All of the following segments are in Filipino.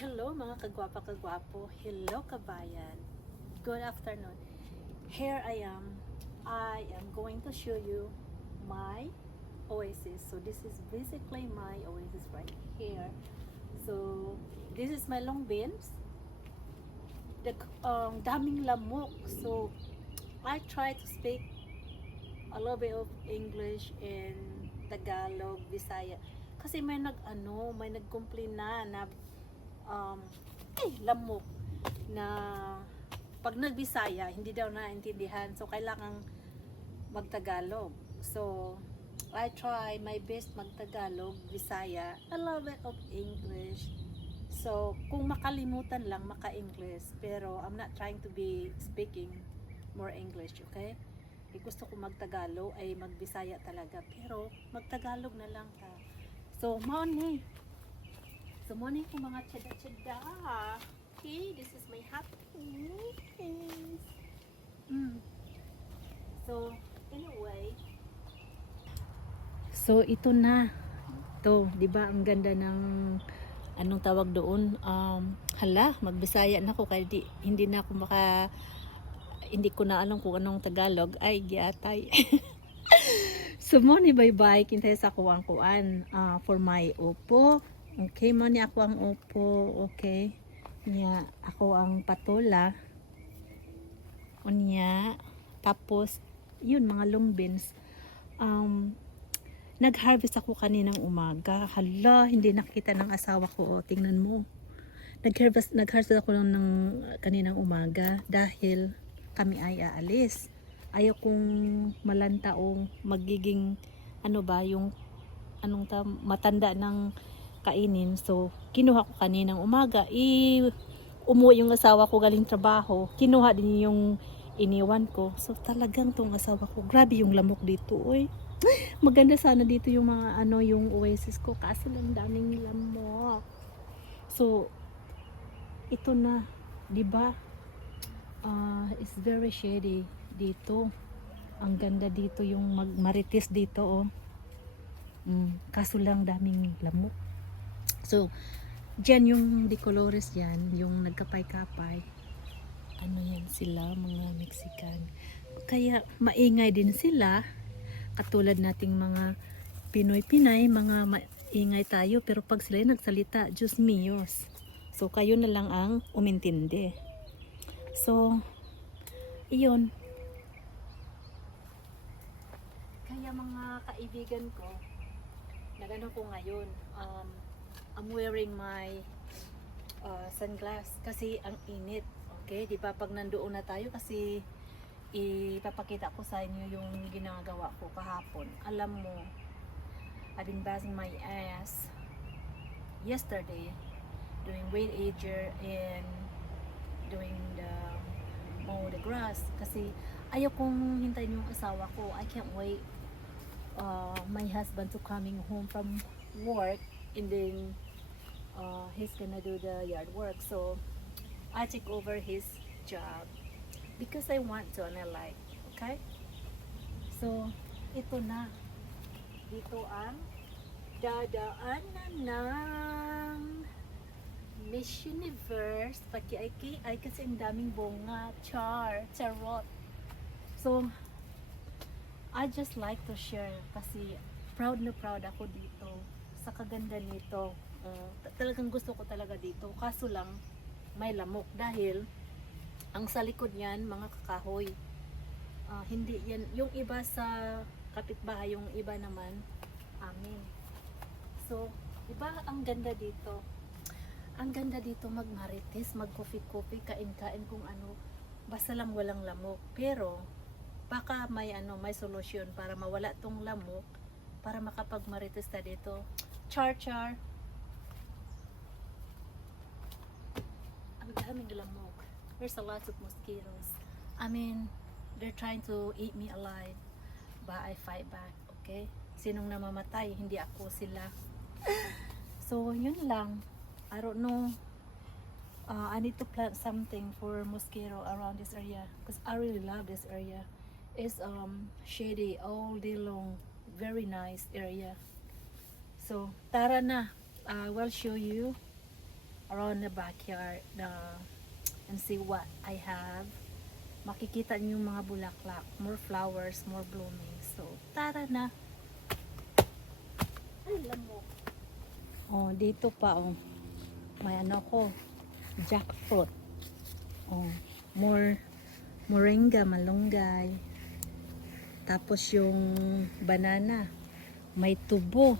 Hello mga kagwapa-kagwapo. Hello kabayan. Good afternoon. Here I am. I am going to show you my oasis. So this is basically my oasis right here. So this is my long beans. The daming lamok. So I try to speak a little bit of English and Tagalog, Bisaya. Kasi may nag-complain na um, lamok na pag nagbisaya hindi daw naintindihan, so kailangan magtagalog. So I try my best magtagalog, Bisaya, a little bit of English. So kung makalimutan lang maka-English, pero I'm not trying to be speaking more English, okay? Gusto ko magtagalog ay magbisaya talaga, pero magtagalog na lang ta. So morning. So morning po mga tsada-tsada. Okay, this is my happy. So anyway, so ito na. To, 'di ba ang ganda ng anong tawag doon? Hala, magbisaya na ako kaya hindi na ako hindi ko na alam kung anong Tagalog. Ay, giatay. So mo ni bye-bye kintay sa kuwang kuan for my upo. Okay, mo ni ako ang upo. Okay. Niya, ako ang patola. Unya, tapos yun mga long beans. Nag-harvest ako kaninang umaga. Hala, hindi nakita ng asawa ko. O, tingnan mo. Nag-harvest ako ng kaninang umaga dahil kami ay aalis. Ayaw kong malantaong magiging yung matanda ng kainin. So kinuha ko kaninang umaga. Umuwi yung asawa ko galing trabaho. Kinuha din yung iniwan ko. So talagang tong asawa ko, grabe yung lamok dito. Uy, maganda sana dito yung mga yung oasis ko, kaso lang daming lamok. So ito na, 'di ba? It's very shady dito. Ang ganda dito yung marites dito, oh. Kaso lang daming lamok. So dyan yung decolores dyan, yung nagkapay-kapay. Ano yan sila, mga Mexican. Kaya maingay din sila. Katulad nating mga Pinoy-Pinay, mga maingay tayo. Pero pag sila nagsalita, Diyos míos. So kayo na lang ang umintindi. So, iyon. Kaya mga kaibigan ko, nagano ko ngayon, I'm wearing my sunglass kasi ang init. Okay, di ba pag nandoon na tayo, kasi ipapakita ko sa inyo yung ginagawa ko kahapon. Alam mo, I've been basing my ass yesterday, doing weight ager and doing mow the grass kasi ayaw kong hintayin yung asawa ko. I can't wait my husband to coming home from work and then he's gonna do the yard work, so I take over his job because I want to and I like. Okay, so ito na, dito ang dadaanan ng Miss Universe ay kasi ang daming bunga, charot. So I just like to share kasi proud na proud ako dito sa kaganda nito. Talagang gusto ko talaga dito, kaso lang may lamok dahil ang sa likod niyan mga kakahoy. Hindi yan yung iba sa kapitbahay, yung iba naman amin. So diba ang ganda dito? Ang ganda dito magmarites, mag-coffee, kain-kain kung ano, basta lang walang lamok. Pero baka may solusyon para mawala tong lamok, para makapagmarites ta dito. Char. Ang daming lamok. There's a lot of mosquitoes. I mean, they're trying to eat me alive, but I fight back, okay? Sinong namamatay? Hindi ako, sila. So, yun lang. I don't know. I need to plant something for mosquito around this area because I really love this area. It's shady all day long. Very nice area. So, tara na. I will show you around the backyard and see what I have. Makikita niyo yung mga bulaklak, more flowers, more blooming. So, tara na. Ay, lamok. Oh, dito pa, oh. May ano ko, jackfruit. Oh, more moringa, malunggay. Tapos yung banana, may tubo.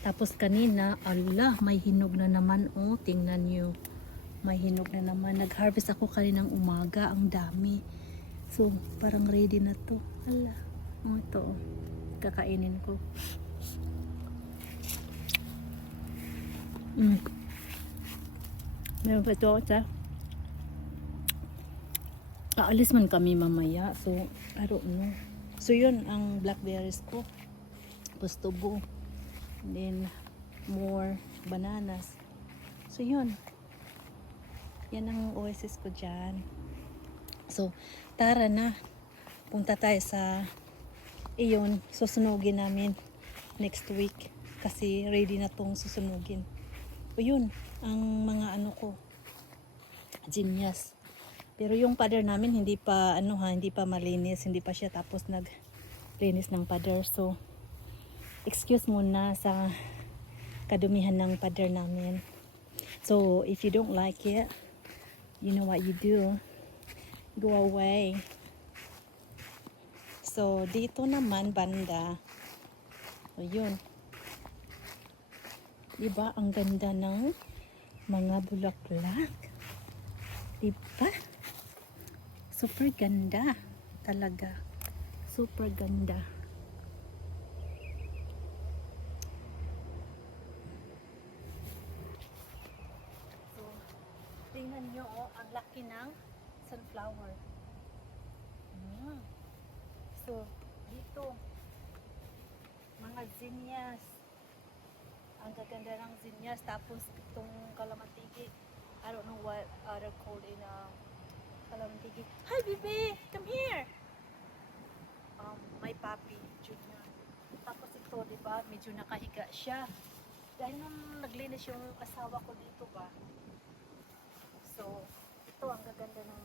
Tapos kanina, ala, may hinog na naman. Oh, tingnan nyo. May hinog na naman. Nag-harvest ako kaninang umaga. Ang dami. So, parang ready na to. Ala. Oh, ito. Oh. Kakainin ko. Meron pa ito. Aalis man kami mamaya. So, I don't know. So, yun ang blackberries ko. Tapos tubo. And then, more bananas. So, yun. Yan ang oasis ko dyan. So, tara na. Punta tayo sa iyon. Susunugin namin next week. Kasi ready na tong susunugin. O yun, ang mga ano ko. Zinnias. Pero yung pader namin hindi pa hindi pa malinis, hindi pa siya tapos naglinis ng pader. So, excuse muna sa kadumihan ng pader namin. So, if you don't like it, you know what you do. Go away. So, dito naman banda. So, yun. Diba? Ang ganda ng mga bulaklak. Diba? Super ganda. Talaga. Super ganda. So, tingnan nyo, oh, ang laki ng sunflower. So, dito, mga zinnias. Ang gaganda ng zinnias. Tapos, itong kalamatigi. I don't know what other called in kalamatigi. Hi, baby! Come here! My puppy, Junior. Tapos ito, di ba? Medyo nakahiga siya. Dahil nung naglinis yung asawa ko dito ba. So, ito ang gaganda ng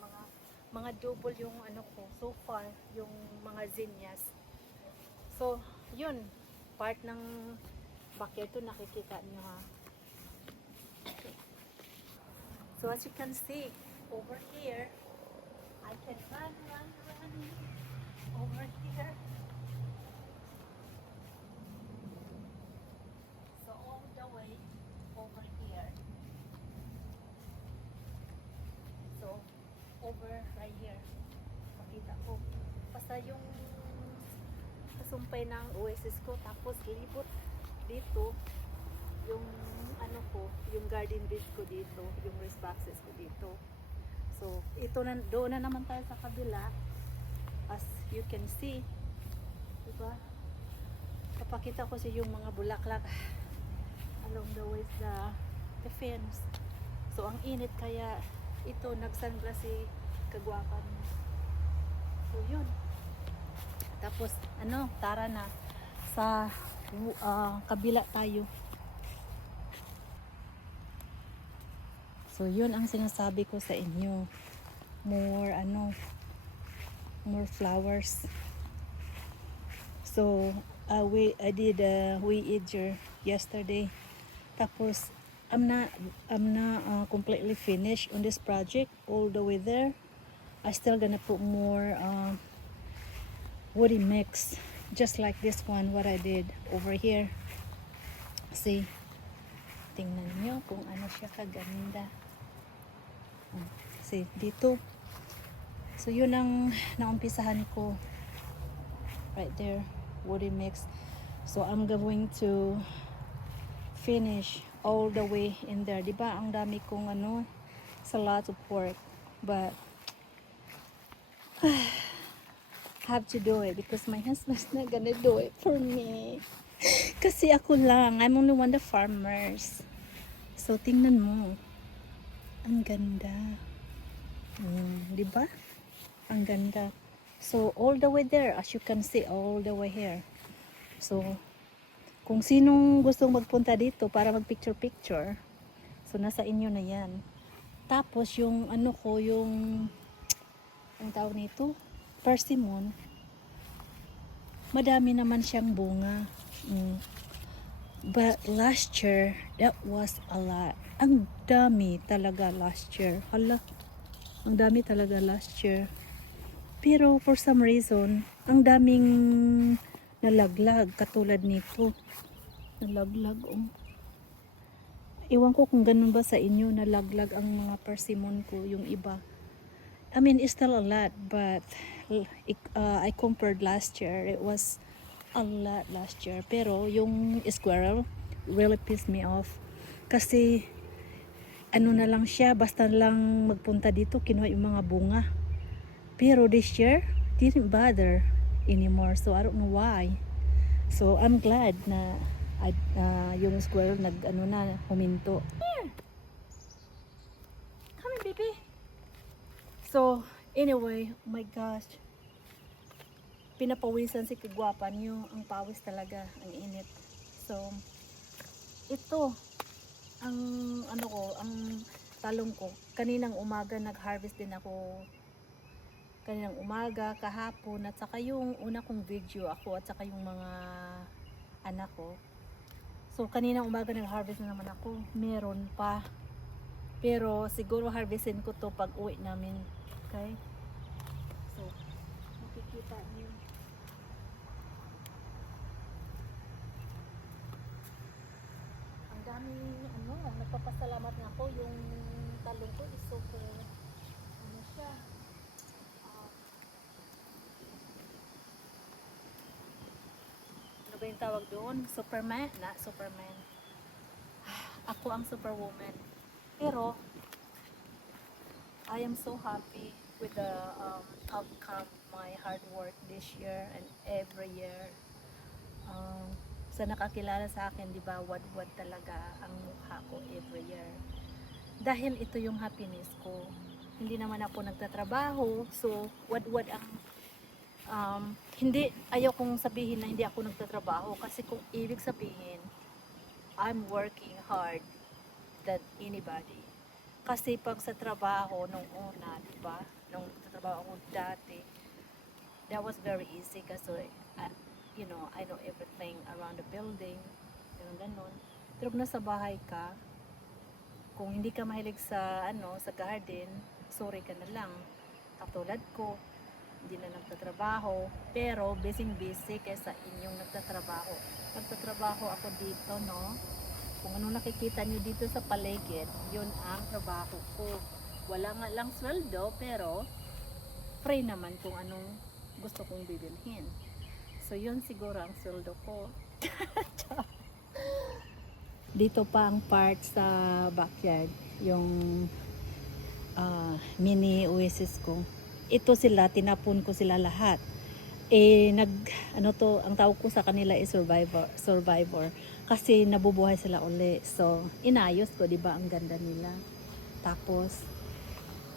mga double yung ano ko. So far, yung mga zinnias. So, yun. Part ng backyard to nakikita nyo ha. So, as you can see, over here, I can run over here. So, all the way over here. So, over right here. Pakita ko. Basta yung kasumpay ng oasis ko. Tapos, libot dito yung ano ko, yung garden beds ko dito, yung rice boxes ko dito. So, ito na, doon na naman tayo sa kabila. As you can see, diba? Papakita ko sa yung mga bulaklak along the way the fence. So, ang init kaya ito, nag-sunglass si kagwapan. So, yun. Tapos, tara na sa kabila tayo. So, yun ang sinasabi ko sa inyo. More flowers. So, I did a weed yesterday. Tapos, I'm not completely finished on this project all the way there. I still gonna put more woody mix, just like this one, what I did over here. See, tingnan nyo kung ano siya kaganda. See, dito. So, yun ang naumpisahan ko. Right there, woody mix. So, I'm going to finish all the way in there. Diba, ang dami kong it's a lot of work. But, have to do it because my husband's not gonna do it for me. Kasi ako lang, I'm only one of the farmers. So, tingnan mo. Ang ganda. Diba? Ang ganda. So, all the way there, as you can see, all the way here. So, kung sinong gustong magpunta dito para mag-picture-picture, So, nasa inyo na yan. Tapos, yung ano ko, yung, ang tawag nito, persimmon, madami naman siyang bunga. But last year, that was a lot. Ang dami talaga last year. Hala, ang dami talaga last year. Pero for some reason, ang daming nalaglag katulad nito. Nalaglag, oh. Ewan ko kung ganun ba sa inyo, nalaglag ang mga persimmon ko, yung iba. I mean, it's still a lot, but I compared last year, it was a lot last year. Pero yung squirrel really pissed me off. Kasi ano na lang siya, basta lang magpunta dito, kinuha yung mga bunga. Pero this year, didn't bother anymore. So I don't know why. So I'm glad na yung squirrel huminto. Here! Come here, baby. So anyway, oh my gosh. Pinapawisan si kagwapa niyo. Ang pawis talaga, ang init. So ito ang ang talong ko. Kaninang umaga nag-harvest din ako. Kaninang umaga, kahapon, at saka yung una kong video ako at saka yung mga anak ko. So kaninang umaga nag-harvest na naman ako. Meron pa. Pero siguro harvestin ko to pag uwi namin. Okay? So makikita niyo. Ang daming nagpapasalamat na ako yung talong ko is super siya. Ano ba yung tawag doon? Superman? Na, Superman. Ako ang superwoman. Pero I am so happy with the outcome of my hard work this year and every year. Sa nakakilala sa akin, di ba, wad-wad talaga ang mukha ko every year. Dahil ito yung happiness ko. Hindi naman ako nagtatrabaho, so wad-wad ang hindi, ayaw kong sabihin na hindi ako nagtatrabaho kasi kung ibig sabihin I'm working hard than anybody. Kasi pag sa trabaho nung una, di ba, nung nagtatrabaho ako dati, that was very easy kasi I know everything around the building, ganun. Pero kung nasa bahay ka, kung hindi ka mahilig sa sa garden, sorry ka na lang. Katulad ko, hindi na nagtatrabaho, pero busy kaysa inyong nagtatrabaho. Nagtatrabaho ako dito, no? Kung ano nakikita nyo dito sa paligid, yun ang trabaho ko. Wala nga lang sweldo, pero free naman kung anong gusto kong bibilhin. So yun siguro ang sweldo ko. Dito pa ang part sa backyard, yung mini oasis ko. Ito sila, tinapon ko sila lahat. Ang tawag ko sa kanila is survivor. Kasi nabubuhay sila uli. So, inayos ko, di ba, ang ganda nila. Tapos,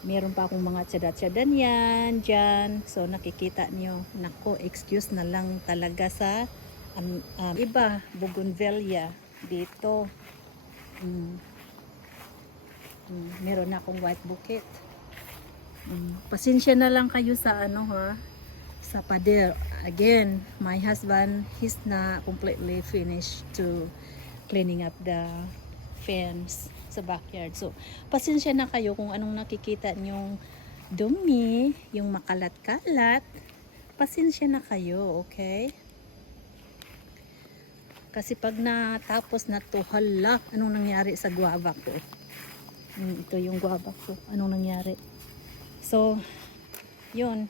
meron pa akong mga tsada-tsadan yan, dyan. So, nakikita nyo, nako, excuse na lang talaga sa iba, bougainvillea, dito. Meron akong white bouquet. Pasensya na lang kayo sa sa pader. Again, my husband, he's not completely finished to cleaning up the fence sa backyard. So, pasensya na kayo kung anong nakikita nyong dumi, yung makalat-kalat. Pasensya na kayo, okay? Kasi pag natapos na to, hala, anong nangyari sa guava ko? Ito yung guava ko. Anong nangyari? So, yun.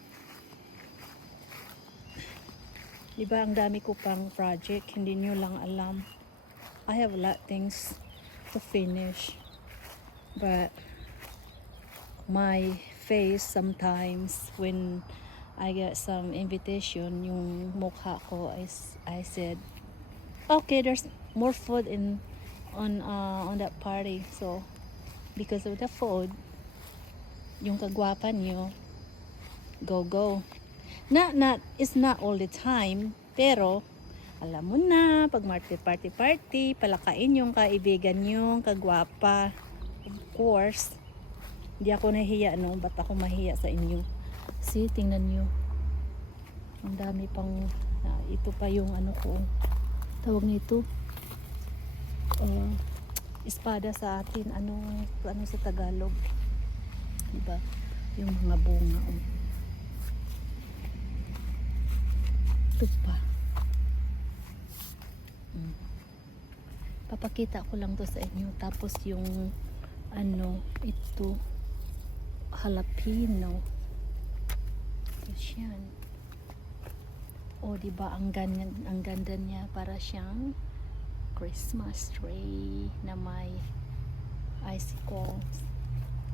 Diba, ang dami ko pang project. Hindi nyo lang alam. I have a lot of things to finish. But, my face sometimes, when I get some invitation, yung mukha ko, I said, okay, there's more food on that party. So, because of the food, yung kagwapan nyo, go. It's not all the time, pero alam mo na, pag party, palakain yung kaibigan yung kagwapa. course, hindi ako nahiya, no? Ba't ako mahiya sa inyo? See, tingnan nyo. Ang dami pang, ito pa yung ano ko, tawag nito, espada sa atin, ano sa Tagalog, diba? Yung mga bunga, oh. Ito pa. Papakita ko lang to sa inyo. Tapos yung ano, ito jalapeno. Tapos yan. O diba ang ganda niya, para siyang Christmas tree na may icicles.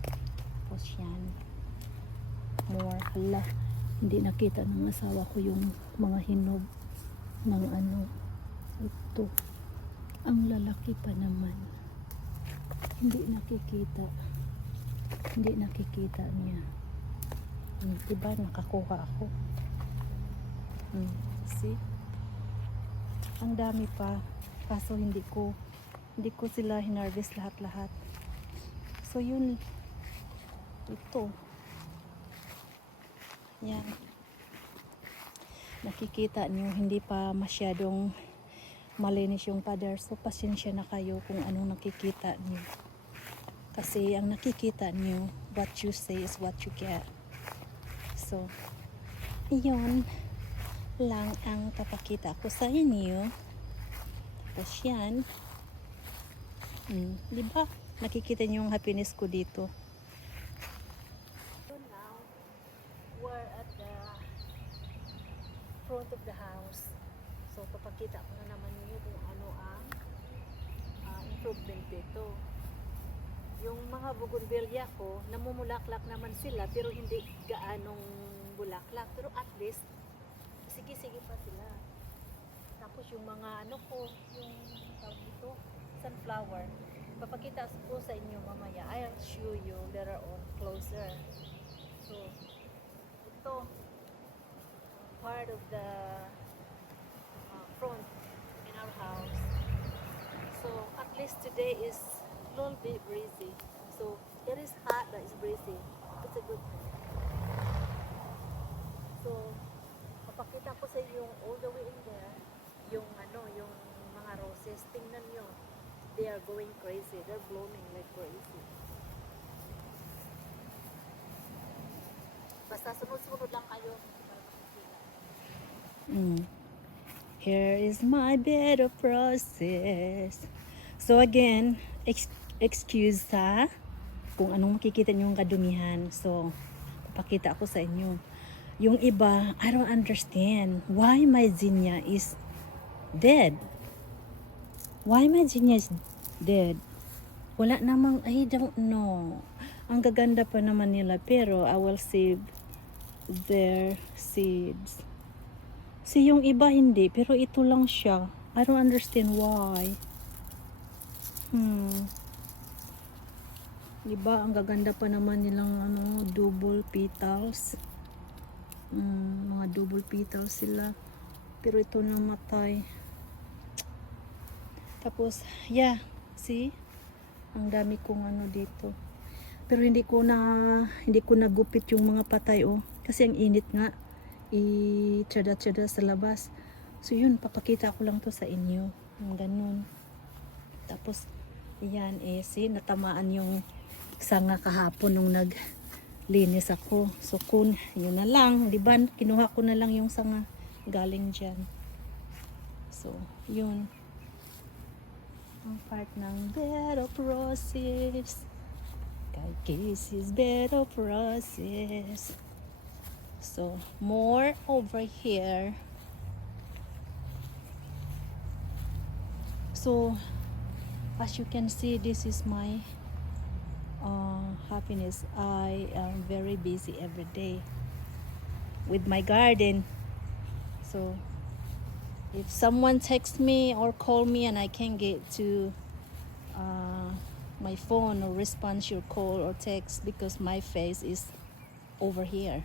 Tapos yan. More. Hala, hindi nakita ng asawa ko yung mga hinog ng ano. Ito. Ang lalaki pa naman. Hindi nakikita. Hindi nakikita niya. Diba nakakuha ako? See? Ang dami pa. Kaso hindi ko sila hinarvest lahat-lahat. So yun. Ito. Yan. Nakikita niyo, hindi pa masyadong malinis yung pader. So pasensya na kayo kung anong nakikita niyo. Kasi ang nakikita niyo, what you say is what you get. So, iyon lang ang papakita ko sa inyo. Tapos yan. Diba? Nakikita niyo yung happiness ko dito. So now, we're at the front of the house. So, papakita ko na naman niyo kung ano ang improvement dito. Yung mga bougainvillea ko, namumulaklak naman sila, pero hindi gaanong bulaklak. Pero at least, sige-sige pa sila. Tapos yung mga ano ko, yung tawag dito, sunflower, papakita ko sa inyo mamaya. I'll show you later on closer. So, ito, part of the front in our house. So at least today is a little bit breezy. So it is hot but it's breezy. It's a good thing. So papakita ko sa inyo all the way in there yung ano, yung mga roses. Tingnan nyo, they are going crazy. They're blooming like crazy. Basta sunod-sunod lang kayo para makikita. Here is my bed of roses. So again, excuse ha kung anong makikita niyo yung kadumihan. So, papakita ko sa inyo. Yung iba, I don't understand why my zinnia is dead. Why my zinnia is dead? Wala namang, I don't know. Ang gaganda pa naman nila, pero I will save their seeds. See, yung iba hindi, pero ito lang siya. I don't understand why. Diba, ang gaganda pa naman nilang ano, double petals. Mga double petals sila. Pero ito namatay. Tapos, yeah, see? Ang dami kong ano dito. Pero hindi ko nagupit yung mga patay, oh. Kasi ang init nga. I-tsada-tsada sa labas. So yun, papakita ko lang to sa inyo. Yung ganun. Tapos, yan see, natamaan yung sanga kahapon nung naglinis ako. So kun, yun na lang. Diba, kinuha ko na lang yung sanga galing dyan. So, yun. Ang part ng bed of roses. Kay Casey's bed of roses. So, more over here. So, as you can see, this is my happiness. I am very busy every day with my garden. So, if someone texts me or call me and I can't get to my phone or respond your call or text because my face is over here.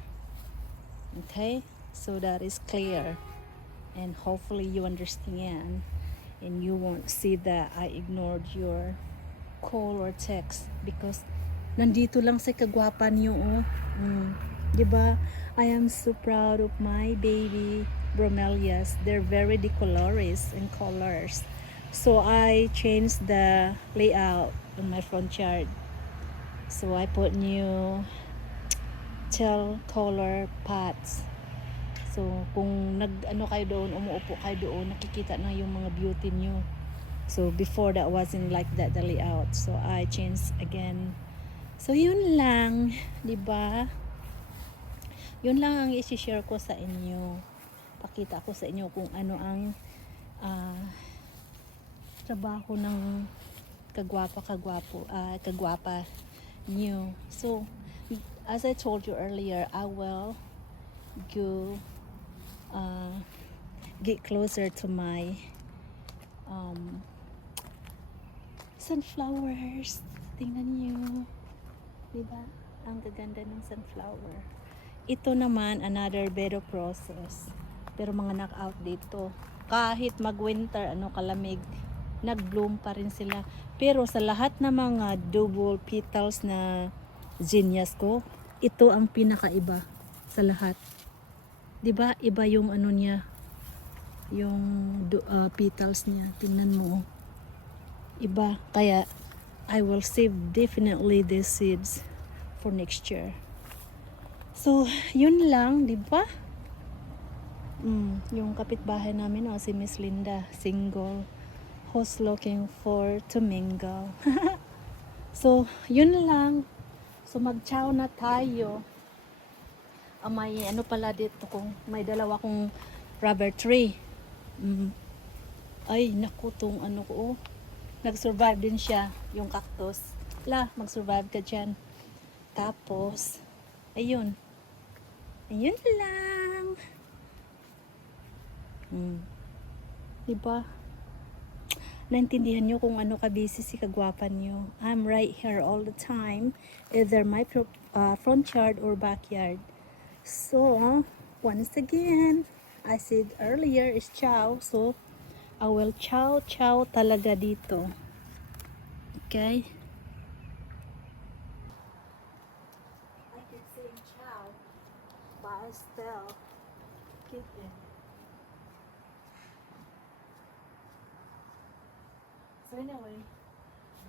Okay, so that is clear, and hopefully you understand and you won't see that I ignored your call or text because nandito lang sa kagwapan niyo, oh. Diba? I am so proud of my baby bromelias. They're very decolores and colors. So I changed the layout on my front yard. So I put new teal color pots. So kung nag-ano kayo doon, umuupo kayo doon, nakikita na yung mga beauty nyo. So before that wasn't like that the layout. So I changed again. So yun lang, 'di ba? Yun lang ang i-share ko sa inyo. Pakita ko sa inyo kung ano ang trabaho ng kagwapa nyo. So as I told you earlier, I will go get closer to my sunflowers. Tingnan nyo, diba? Ang gaganda ng sunflower. Ito naman another better process, pero mga knockout dito. Kahit mag-winter, kalamig, nag-bloom pa rin sila. Pero sa lahat ng mga double petals na zinnias ko, ito ang pinakaiba sa lahat. 'Di ba? Iba yung niya, yung petals niya. Tingnan mo. Iba. Kaya I will save definitely these seeds for next year. So, yun lang, 'di ba? Yung kapitbahay namin, si Miss Linda, single, who's looking for to mingle. So, yun lang. So, mag-chow na tayo. May pala dito kung may dalawa kong rubber tree. Ay, naku, tong ko, nag-survive din siya, yung cactus. Mag-survive ka dyan. Tapos, ayun lang. Diba? Naintindihan nyo kung ano ka-busy si kagwapan nyo. I'm right here all the time, either my front yard or backyard. So, once again, I said earlier is chow. So, I will chow talaga dito. Okay? I can say chow, but I still keep it. So anyway,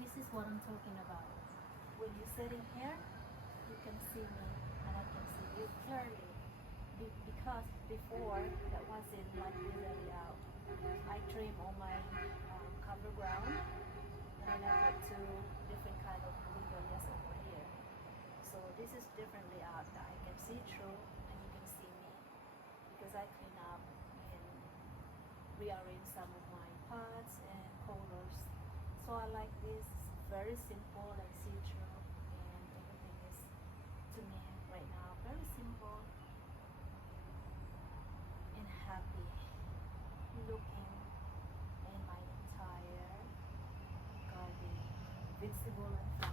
this is what I'm talking about. When you're sitting here, you can see me and I can see you clearly. Because before, that wasn't like this layout. I trim all my cover ground and I put two different kind of begonias over here. So this is different layout that I can see through and you can see me. Because I clean up and rearrange some of my pots and colors. So I like this, very simple and see-through, and everything is, to me right now, very simple and happy looking in my entire garden, vegetable and